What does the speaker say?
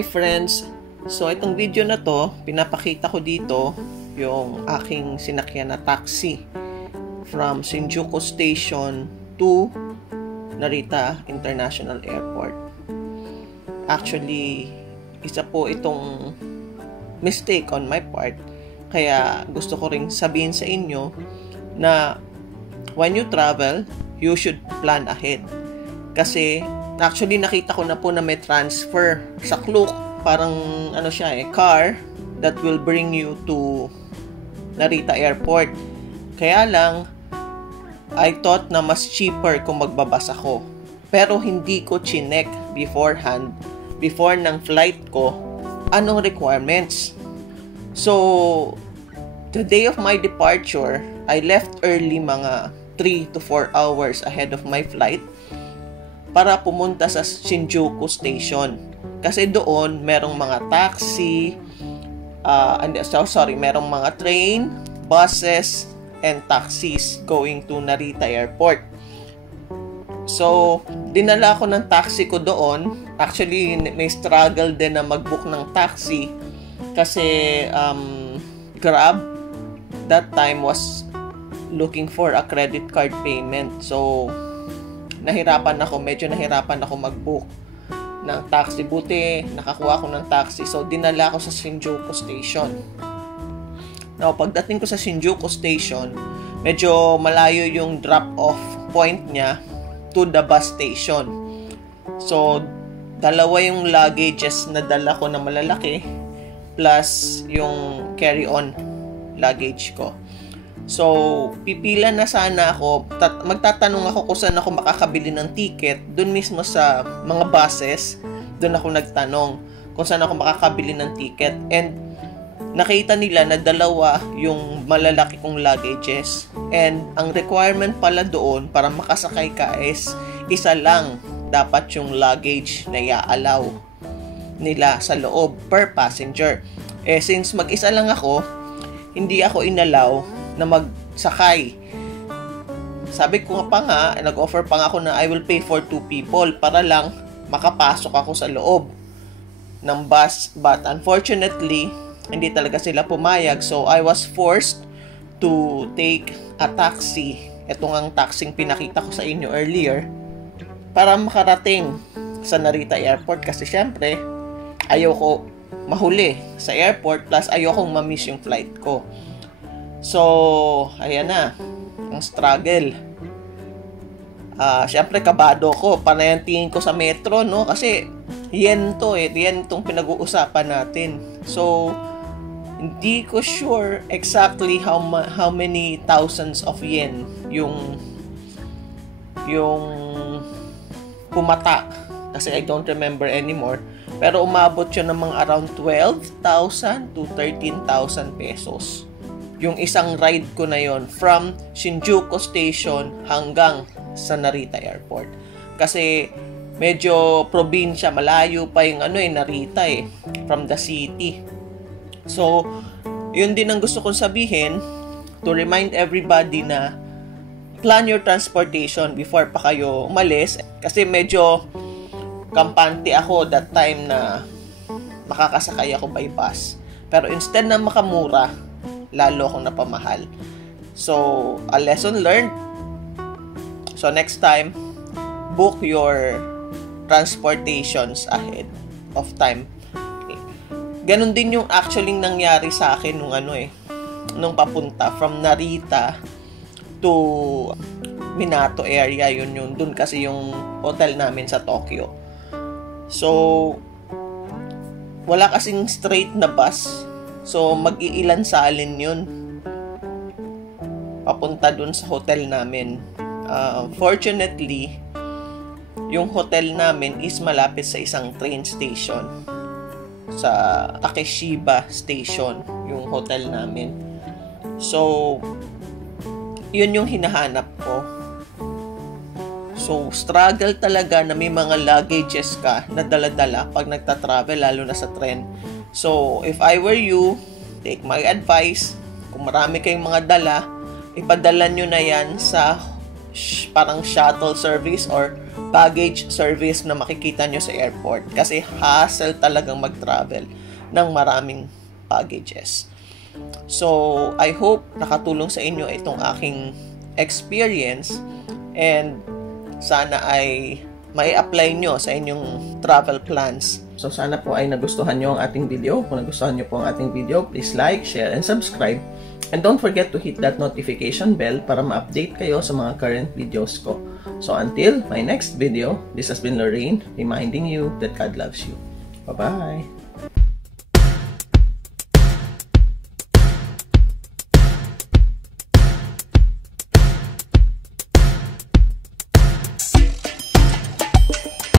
Hi friends! So itong video na to, pinapakita ko dito yung aking sinakyan na taxi from Shinjuku Station to Narita International Airport. Actually, isa po itong mistake on my part. Kaya gusto ko ring sabihin sa inyo na when you travel, you should plan ahead. Kasi actually nakita ko na po na may transfer sa Klook. Parang car that will bring you to Narita Airport. Kaya lang, I thought na mas cheaper kung magbabas ako. Pero hindi ko chinek beforehand, before ng flight ko, anong requirements. So, the day of my departure, I left early, mga 3 to 4 hours ahead of my flight para pumunta sa Shinjuku Station. Kasi doon, merong mga taxi, merong mga train, buses, and taxis going to Narita Airport. So, dinala ko ng taxi ko doon. Actually, may struggle din na mag-book ng taxi kasi Grab that time was looking for a credit card payment. So, medyo nahirapan ako mag-book ng taxi. Buti, nakakuha ko ng taxi. So, dinala ko sa Shinjuku Station. Now, pagdating ko sa Shinjuku Station, medyo malayo yung drop-off point niya to the bus station. So, dalawa yung luggages na dala ko na malalaki plus yung carry-on luggage ko. So, pipila na sana ako. Magtatanong ako kung saan ako makakabili ng ticket. Doon mismo sa mga buses, doon ako nagtanong kung saan ako makakabili ng ticket. And nakita nila na dalawa yung malalaki kong luggages. And ang requirement pala doon para makasakay ka is isa lang dapat yung luggage na i-allow nila sa loob per passenger. Since mag-isa lang ako, hindi ako inalaw na magsakay. Sabi ko nag-offer pa nga ako na I will pay for 2 people para lang makapasok ako sa loob ng bus. But unfortunately, hindi talaga sila pumayag. So, I was forced to take a taxi. Ito ang taxing pinakita ko sa inyo earlier para makarating sa Narita Airport. Kasi syempre, ayoko mahuli sa airport plus ayokong ma-miss yung flight ko. So, ayan na, ang struggle. Siyempre, kabado ko. Panay ang tingin ko sa metro, no? Kasi, yen tong pinag-uusapan natin. So, hindi ko sure exactly how many thousands of yen yung pumata. Kasi I don't remember anymore. Pero umabot yun ng mga around 12,000 to 13,000 pesos. Yung isang ride ko na yon from Shinjuku Station hanggang sa Narita Airport. Kasi medyo probinsya, malayo pa yung Narita from the city. So, yun din ang gusto kong sabihin to remind everybody na plan your transportation before pa kayo umalis. Kasi medyo kampante ako that time na makakasakay ako by bus. Pero instead na makamura, lalo akong napamahal. So, a lesson learned. So, next time, book your transportations ahead of time. Ganon din yung actually nangyari sa akin nung papunta from Narita to Minato area. Yun. Dun kasi yung hotel namin sa Tokyo. So, wala kasing straight na bus. So, mag-iilan salin yun papunta dun sa hotel namin. Fortunately, yung hotel namin is malapit sa isang train station. Sa Takeshiba Station, yung hotel namin. So, yun yung hinahanap ko. So, struggle talaga na may mga luggages ka na dala-dala pag nagta-travel, lalo na sa tren. So, if I were you, take my advice. Kung marami kayong mga dala, ipadala nyo na yan sa parang shuttle service or baggage service na makikita nyo sa airport. Kasi hassle talagang mag-travel ng maraming packages. So, I hope nakatulong sa inyo itong aking experience and sana ay may apply nyo sa inyong travel plans. So, sana po ay nagustuhan nyo ang ating video. Kung nagustuhan nyo po ang ating video, please like, share, and subscribe. And don't forget to hit that notification bell para ma-update kayo sa mga current videos ko. So, until my next video, this has been Lorraine reminding you that God loves you. Bye-bye!